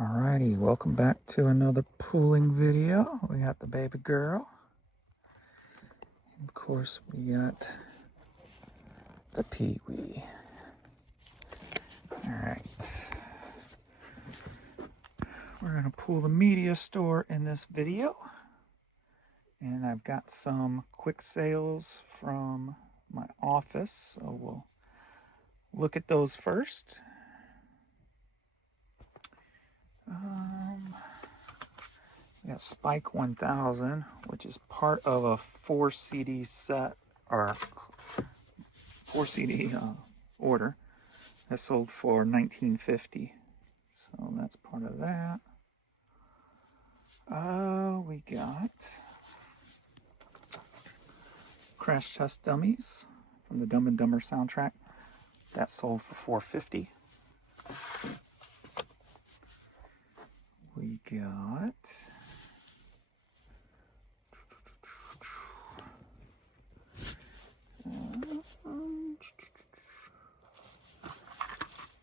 Alrighty, welcome back to another pooling video. We got the baby girl. Of course, we got the peewee. Alright. We're going to pool the media store in this video. And I've got some quick sales from my office, so we'll look at those first. We got Spike 1000, which is part of a 4 CD set, or 4 CD order that sold for $19.50. So that's part of that. We got Crash Test Dummies from the Dumb and Dumber soundtrack. That sold for $4.50. We got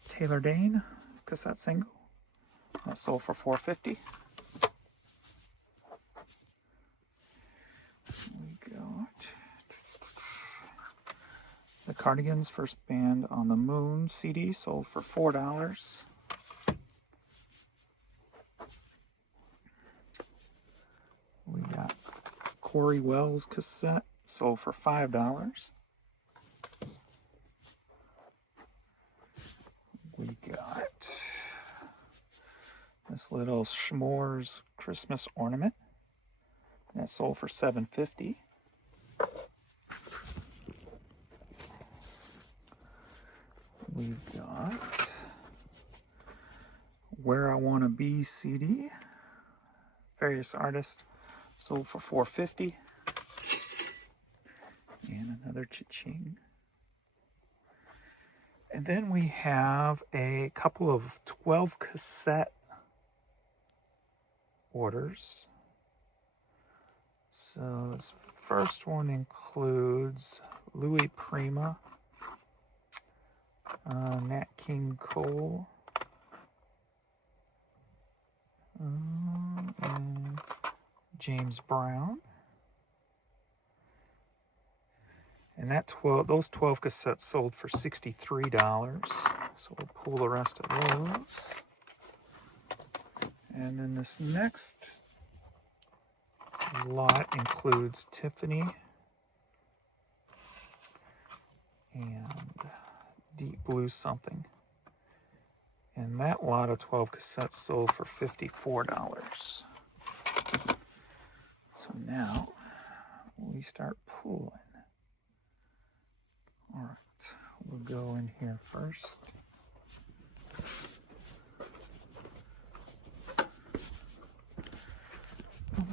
Taylor Dane cassette single. That sold for $4.50. We got the Cardigans First Band on the Moon CD, sold for $4. We got Corey Wells cassette, sold for $5. We got this little S'mores Christmas ornament that sold for $7.50. We've got Where I Wanna Be CD, various artists, sold for $4.50. And another cha-ching. And then we have a couple of 12 cassette orders. So this first one includes Louis Prima, Nat King Cole, and James Brown. And those 12 cassettes sold for $63. So we'll pull the rest of those. And then this next lot includes Tiffany and Deep Blue Something. And that lot of 12 cassettes sold for $54. So now we start pooling. All right, we'll go in here first. All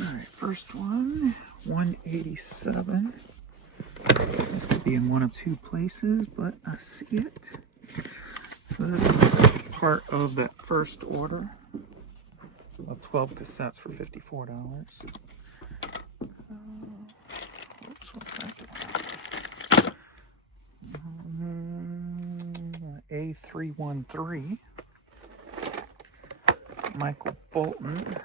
right, first one, 187. This could be in one of two places, but I see it. So this is part of that first order of 12 cassettes for $54. Oops, what's that? A313, Michael Bolton.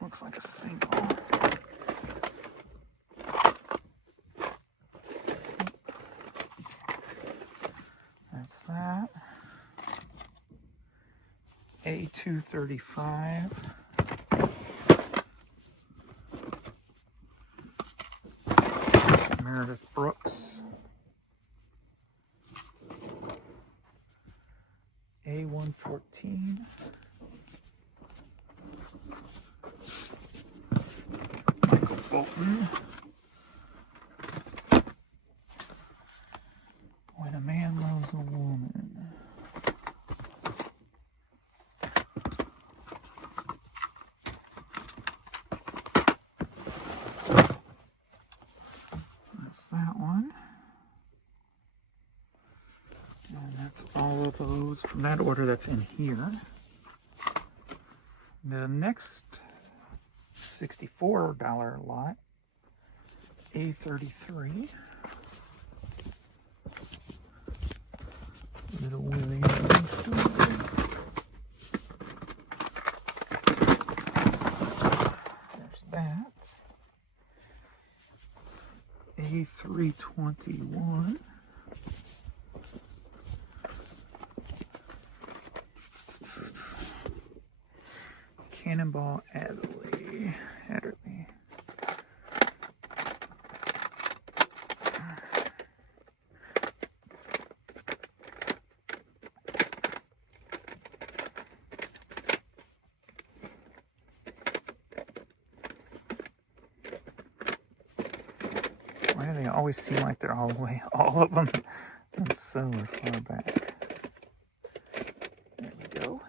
Looks like a single. That's that. A235. Meredith Brooks. A114. Michael Bolton. When a Man Loves a Woman. That's that one. And that's all of those from that order that's in here. The next $64 lot, A33. Little Willie. There's that. A321. Cannonball Adderley. Why do they always seem like they're all of them and so far back? There we go.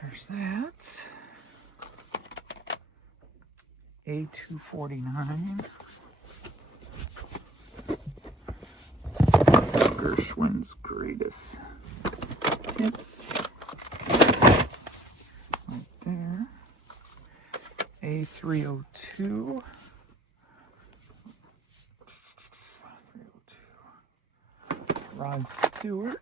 There's that. A249. Gershwin's greatest hits. Right there. A302. Rod Stewart.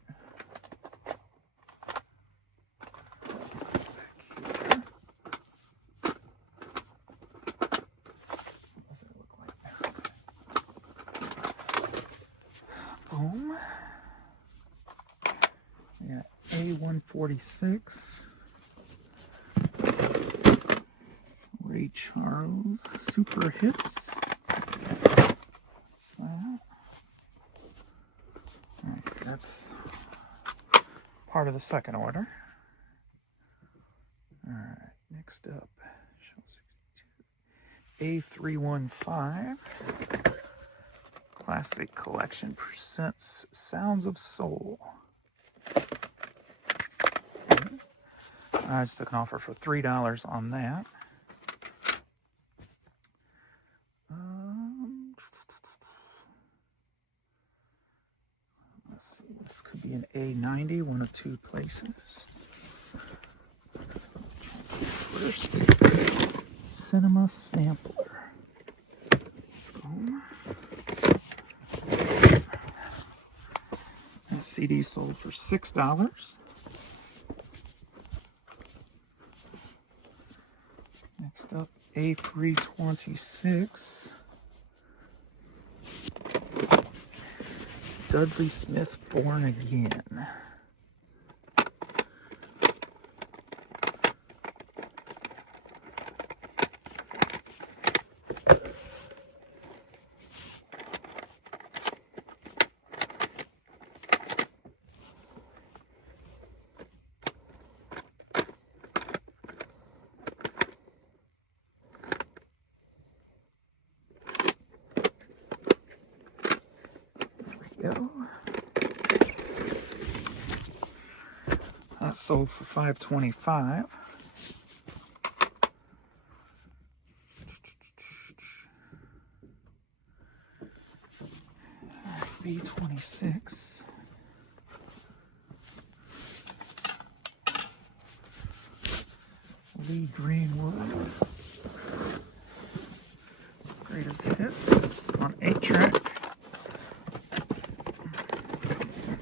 Boom. Yeah, A146. Ray Charles Super Hits. What's that? Alright, that's part of the second order. Alright, next up. A315. Classic Collection presents Sounds of Soul. I just took an offer for $3 on that. Let's see, this could be an A90, one of two places. First, Cinema Sampler. Boom. That CD sold for $6. Next up, A326. Dudley Smith Born Again. Go. That sold for $5.25. B26. Lee Greenwood. Greatest hits on 8-track.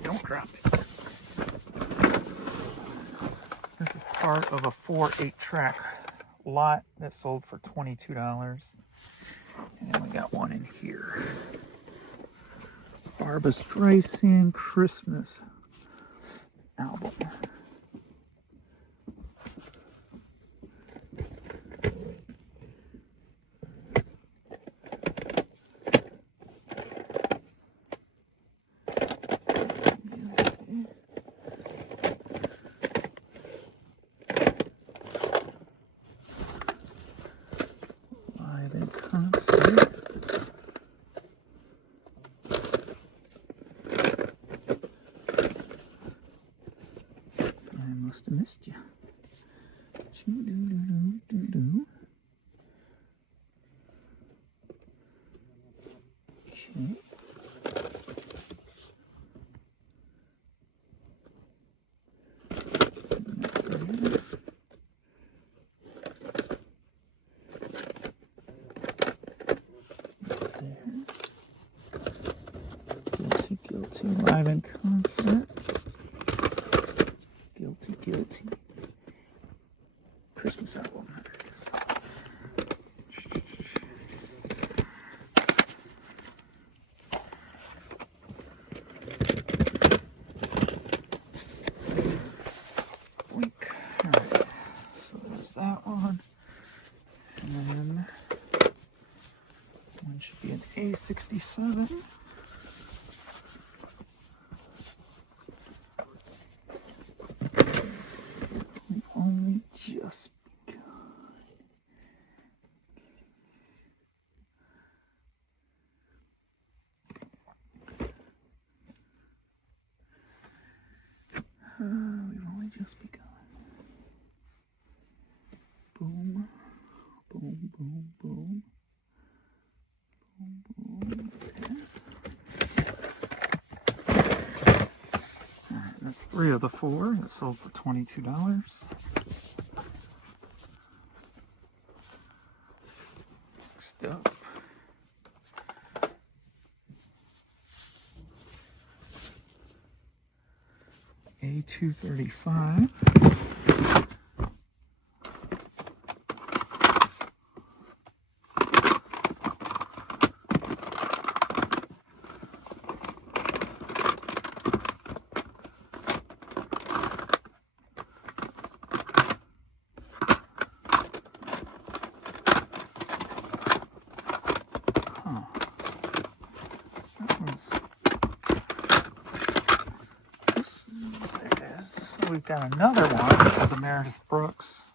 Don't drop it. This is part of a 4-8-track lot that sold for $22. And then we got one in here. Barbra Streisand Christmas album. Live in concert. I must have missed you. Choo-doo-doo-doo-doo-doo. Okay. in concert. Guilty, guilty. Christmas album. There it is. Blink. Alright. So there's that one. And then one should be an A67. We've only just begun. We've only just begun. Boom, boom, boom, boom. Boom, boom. There it is. Alright, that's 3 of the 4 that sold for $22. Next up, A235. We've got another one of the Meredith Brooks,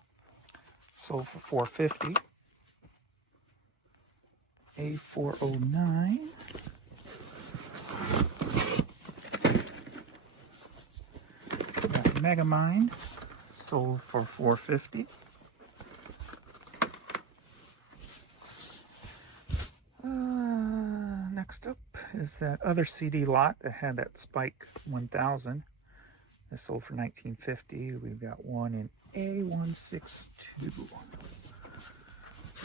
sold for $4.50. A409. We got Megamind, sold for $4.50. Next up is that other CD lot that had that Spike 1000. This sold for $19.50. We've got one in A162.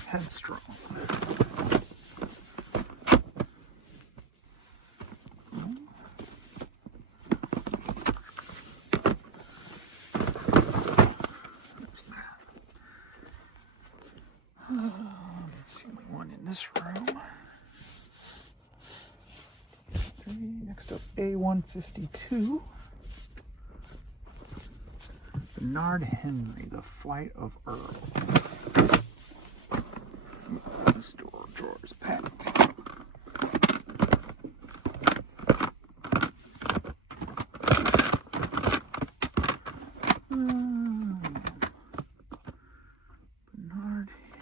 Headstrong. There's that. It's the only one in this room. Next up, A152. Bernard Henry, The Flight of Earls. The store drawer is packed. Bernard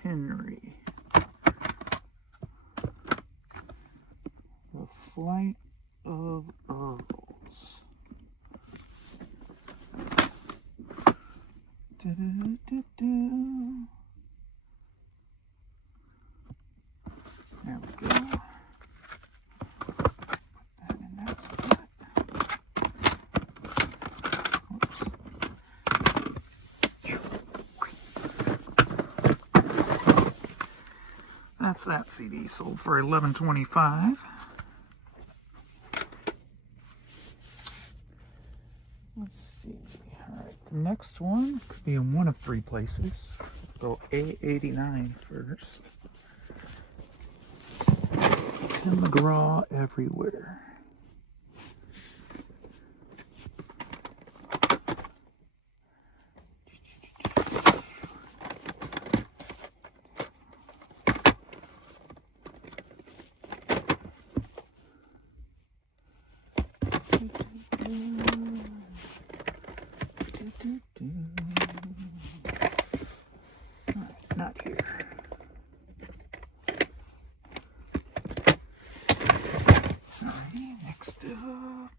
Henry, The Flight of Earls. There we go. And that's that. Oops. That's that CD, sold for $11.25. Let's see. Alright, the next one could be in one of 3 places. Go A89 first. Tim McGraw, Everywhere. Not here. Alright, next up.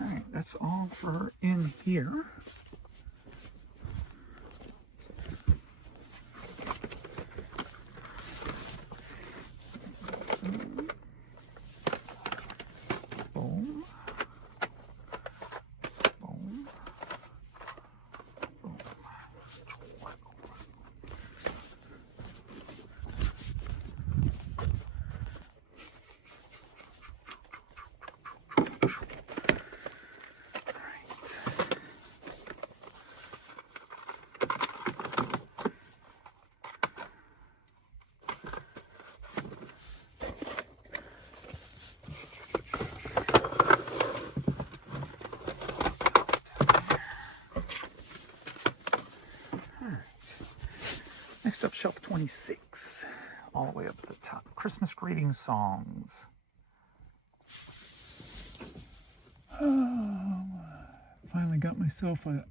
Alright, that's all for in here. Boom. Boom. All right. Next up, shelf 26, all the way up at the top. Christmas greeting songs. Oh, finally got myself a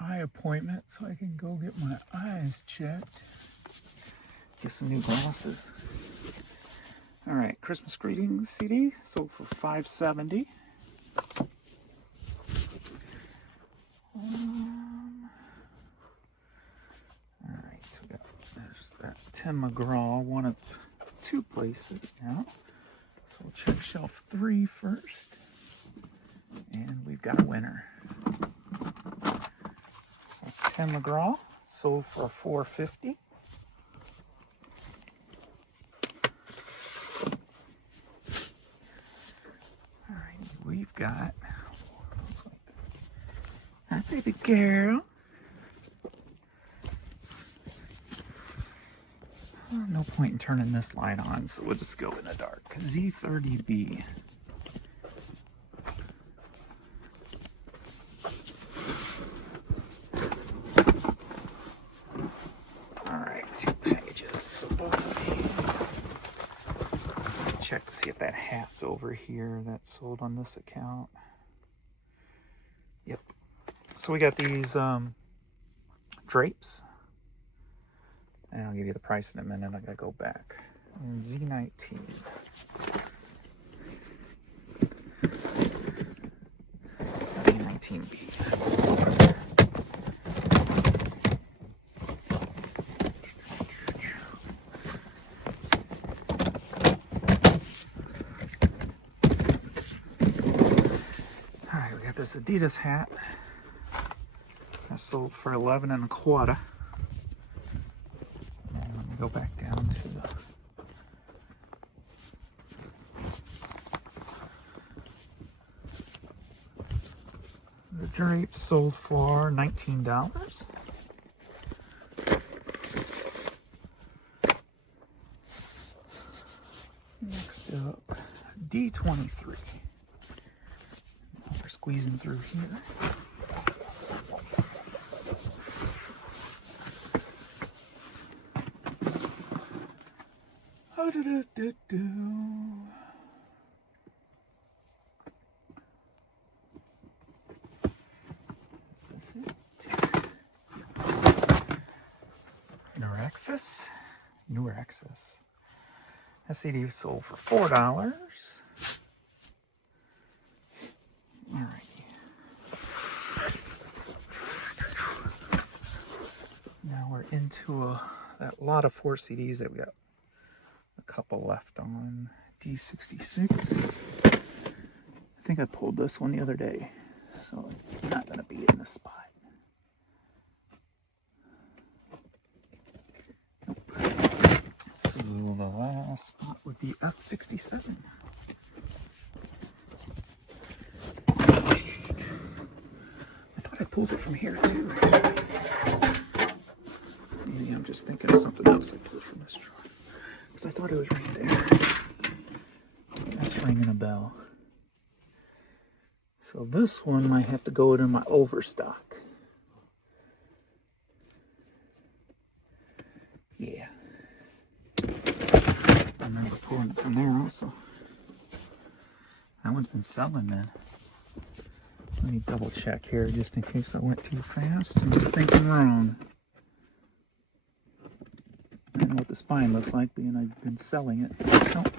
eye appointment so I can go get my eyes checked. Get some new glasses. All right, Christmas greetings CD sold for $5.70. All right, we got there's that Tim McGraw, one of two places now. So we'll check shelf 3 first, and we've got a winner. That's Tim McGraw, sold for $4.50. All right, we've got, looks like, hi baby girl. No point in turning this light on, so we'll just go in the dark. Z30B. Alright, 2 pages. So both of these. Check to see if that hat's over here that's sold on this account. Yep. So we got these drapes. And I'll give you the price in a minute. I gotta go back. And Z19. Z19B. That's this one. Alright, we got this Adidas hat. That sold for $11.25. Go back down to the drapes, sold for $19. Next up, D23. Now we're squeezing through here. Is this it? Newer Access. That CD sold for $4. Alright. Now we're into that lot of 4 CDs that we got. A couple left on D66. I think I pulled this one the other day, so it's not going to be in this spot. Nope. So the last spot would be F67. I thought I pulled it from here too. Maybe I'm just thinking of something else I pulled from this drawer. Because I thought it was right there. That's ringing a bell. So this one might have to go into my overstock. Yeah. I remember pulling it from there also. That one's been selling then. Let me double check here just in case I went too fast and was thinking wrong. I don't know what the spine looks like, being I've been selling it. Nope.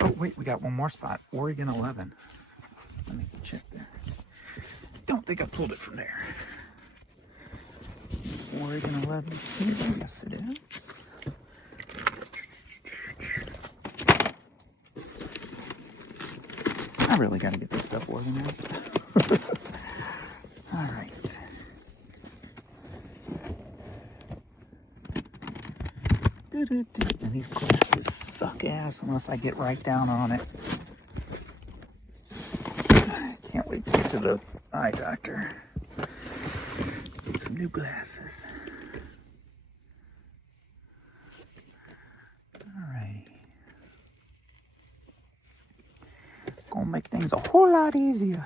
Oh, wait, we got one more spot. Oregon 11. Let me check there. Don't think I pulled it from there. Oregon 11 here. Yes, it is. I really got to get this stuff organized. All right. And these glasses suck ass unless I get right down on it. Can't wait to get to the eye doctor. Get some new glasses. Alrighty. Gonna make things a whole lot easier.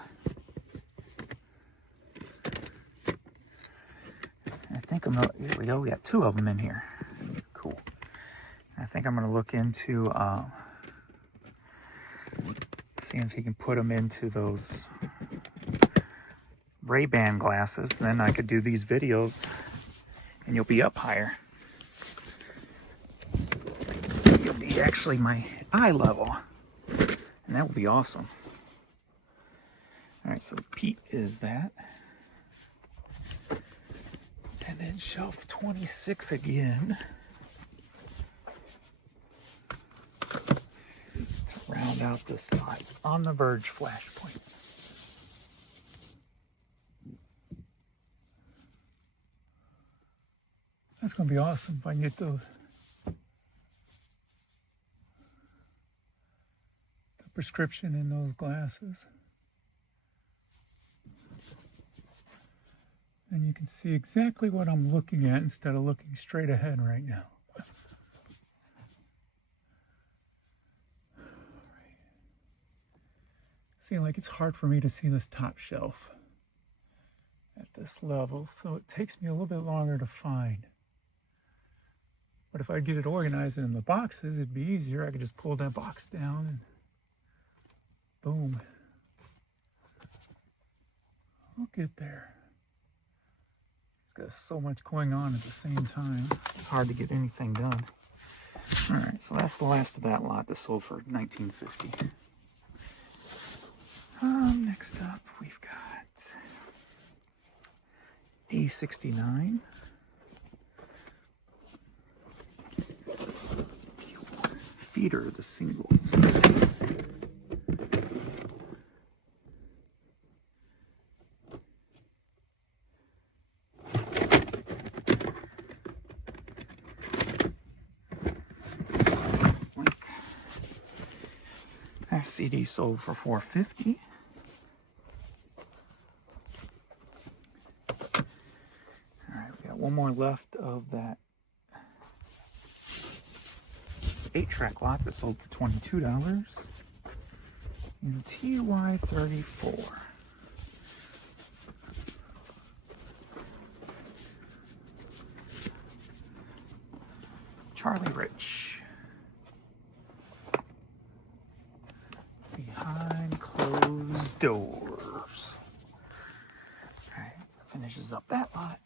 think I'm gonna, here we go, we got 2 of them in here. Cool. I think I'm gonna look into seeing if he can put them into those Ray-Ban glasses. Then I could do these videos and you'll be up higher. You'll be actually my eye level. And that would be awesome. All right, so Pete is that. And then shelf 26 again. To round out this lot. On the Verge Flashpoint. That's going to be awesome if I can get those. The prescription in those glasses. And you can see exactly what I'm looking at instead of looking straight ahead right now. See, like it's hard for me to see this top shelf at this level, so it takes me a little bit longer to find. But if I get it organized in the boxes, it'd be easier. I could just pull that box down and boom. We'll get there. Got so much going on at the same time. It's hard to get anything done. All right, so that's the last of that lot that sold for $19.50. Next up, we've got D69. Feeder the singles. That CD sold for $4.50. All right, we got one more left of that 8-track lot that sold for $22. And TY34. Charlie Rich. Behind closed doors. Alright, finishes up that lot.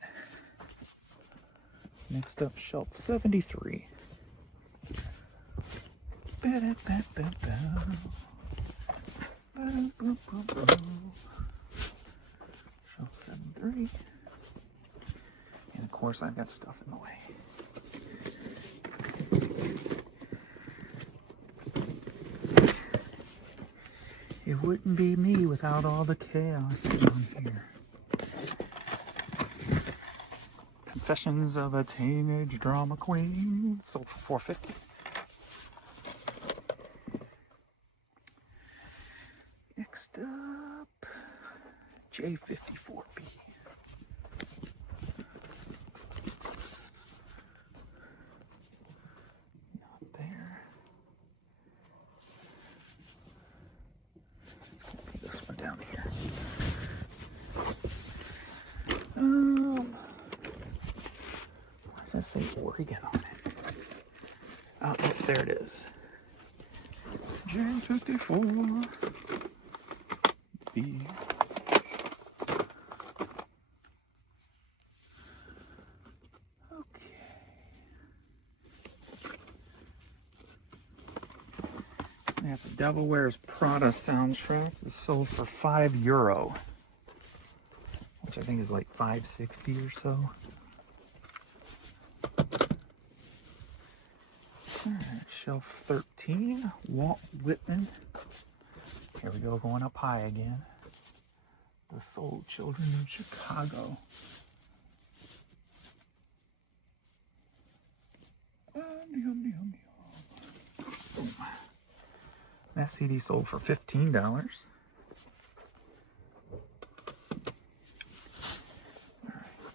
Next up, shelf 73. Shelf 73. And of course, I've got stuff in the way. It wouldn't be me without all the chaos down here. Confessions of a Teenage Drama Queen. Sold for $4.50. Next up, J54B. Not there. This one down here. Why does that say Oregon on it? Oh, there it is. J54B. Okay. We have the Devil Wears Prada soundtrack. It's sold for €5, which I think is like $5.60 or so. Alright, shelf 13, Walt Whitman. Here we go, going up high again. The Soul Children of Chicago. That CD sold for $15. Alright,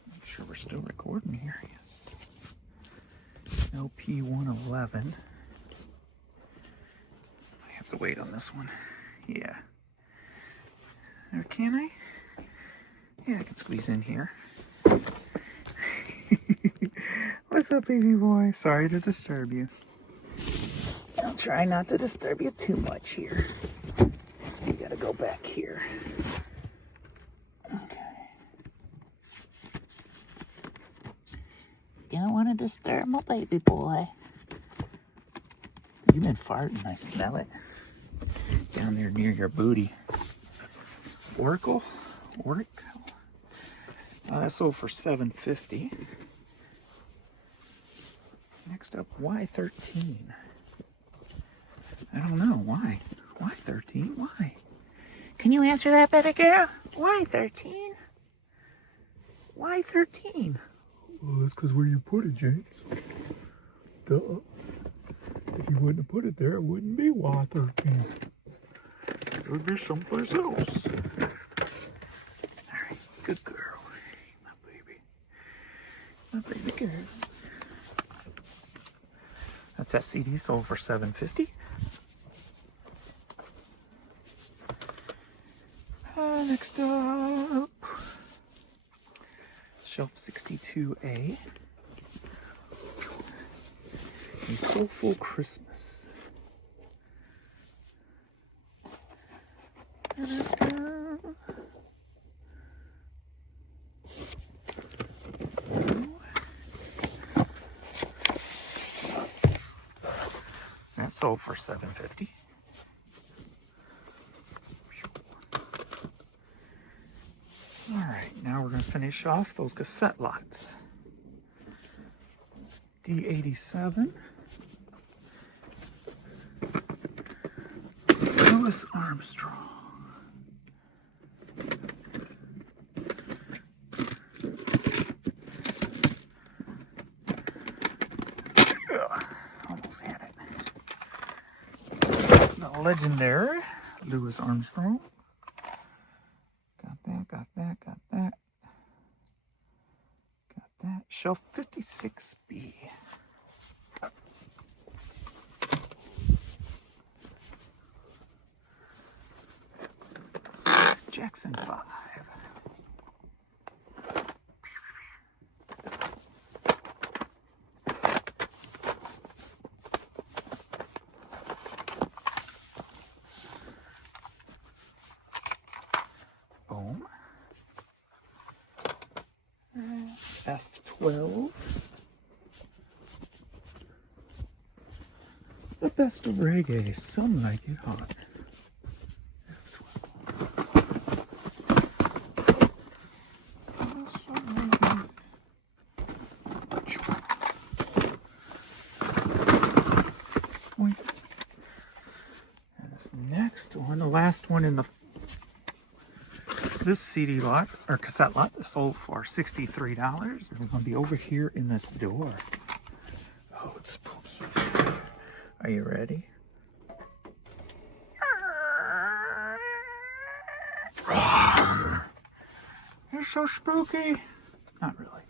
make sure we're still recording here. LP 111. I have to wait on this one. Yeah. Or can I? Yeah, I can squeeze in here. What's up, baby boy? Sorry to disturb you. I'll try not to disturb you too much here. You gotta go back here. Okay. Don't want to disturb my baby boy. You've been farting, I smell it. Down there near your booty. Oracle? Oh, that sold for $7.50. Next up, Y13. I don't know, why? Why 13? Why? Can you answer that, baby girl? Why 13? Why 13? Well, that's because where you put it, James. Duh. If you wouldn't have put it there, it wouldn't be Y13. It would be someplace else. Alright, good girl. My baby. My baby girl. That's that CD sold for $7.50. Next up, Shelf 62A. A Soulful Christmas. That sold for $7.50. All right, now we're going to finish off those cassette lots. D87. Louis Armstrong. Ugh, almost had it. The legendary Louis Armstrong. Got that, got that, got that. Got that. Shelf 56B. Jackson 5. Boom. F12. The best of reggae, some like it hot. And this next one, the last one in this CD lot, or cassette lot, is sold for $63. We're going to be over here in this door. Oh, it's spooky. Are you ready? You're so spooky. Not really.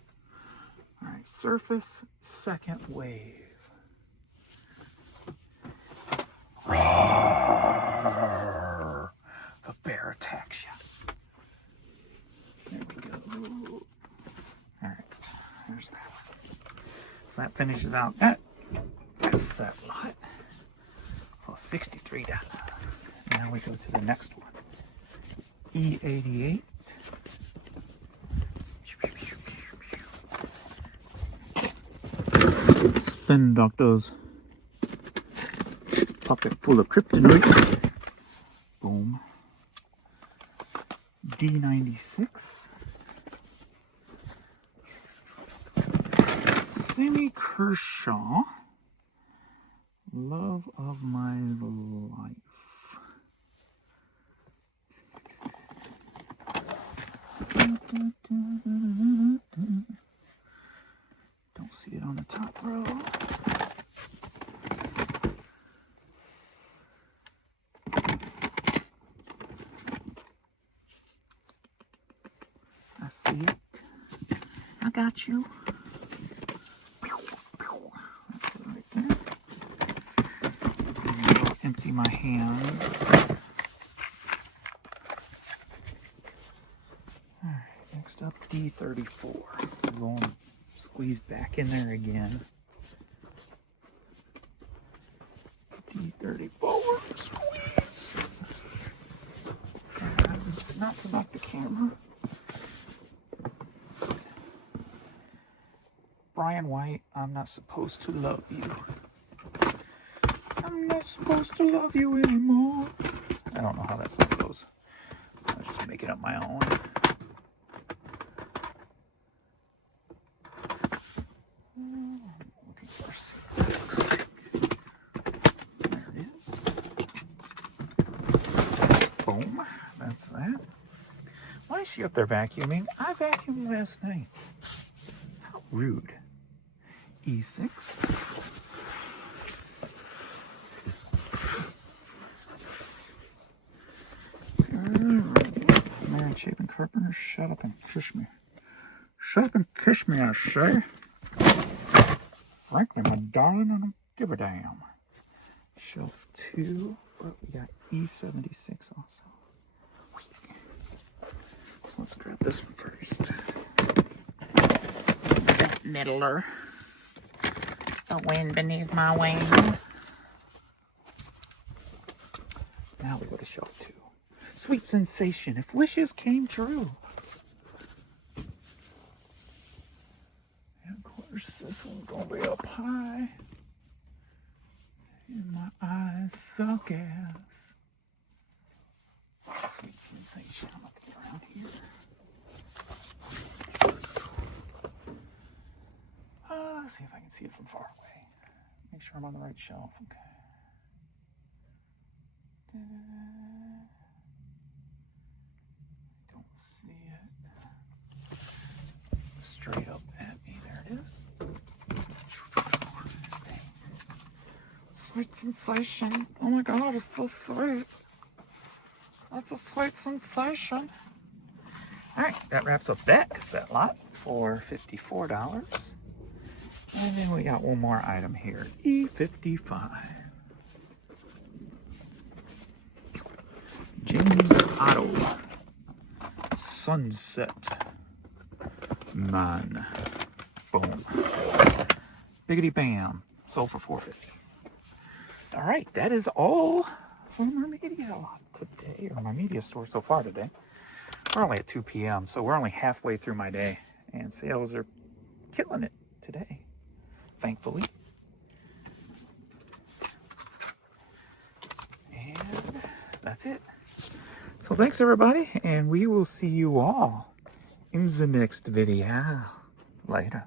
All right, Surface Second Wave. Roar. The bear attacks you. There we go. All right, there's that. So that finishes out that cassette lot for $63. Now we go to the next one. E88. Spin Doctors. Pocket full of kryptonite. Boom. D96. Sammy Kershaw. Love of my life. Don't see it on the top row. I see it. I got you. That's it right there. I'll empty my hands. Alright, next up D34. Boom. Squeeze back in there again. D34, squeeze. And not to knock the camera. Brian White, I'm not supposed to love you. I'm not supposed to love you anymore. I don't know how that song goes. I'll just make it up my own. Looking for see what it looks like. There it is. Boom. That's that. Why is she up there vacuuming? I vacuumed last night. How rude. E6. Man, Chapin Carpenter, shut up and kiss me. Shut up and kiss me, I say. Frankly, my darling, I don't give a damn. Shelf 2, but we got E76 also. So let's grab this one first. That middler. The wind beneath my wings. Now we go to shelf 2. Sweet sensation, if wishes came true. And of course, this one's gonna be up high. And my eyes suck ass. Sweet sensation. I'm gonna get around here. Let's see if I can see it from far away. Make sure I'm on the right shelf. Okay. Don't see it. Straight up at me. There it is. Stay. Sweet sensation. Oh my god, it's so sweet. That's a sweet sensation. Alright, that wraps up that cassette lot for $54. And then we got one more item here. E55. James Otto. Sunset Man. Boom. Biggity bam. Sold for $4.50. Alright, that is all from our media lot today, or my media store so far today. We're only at 2 p.m., so we're only halfway through my day, and sales are killing it today, thankfully. And that's it. So thanks, everybody, and we will see you all in the next video. Later.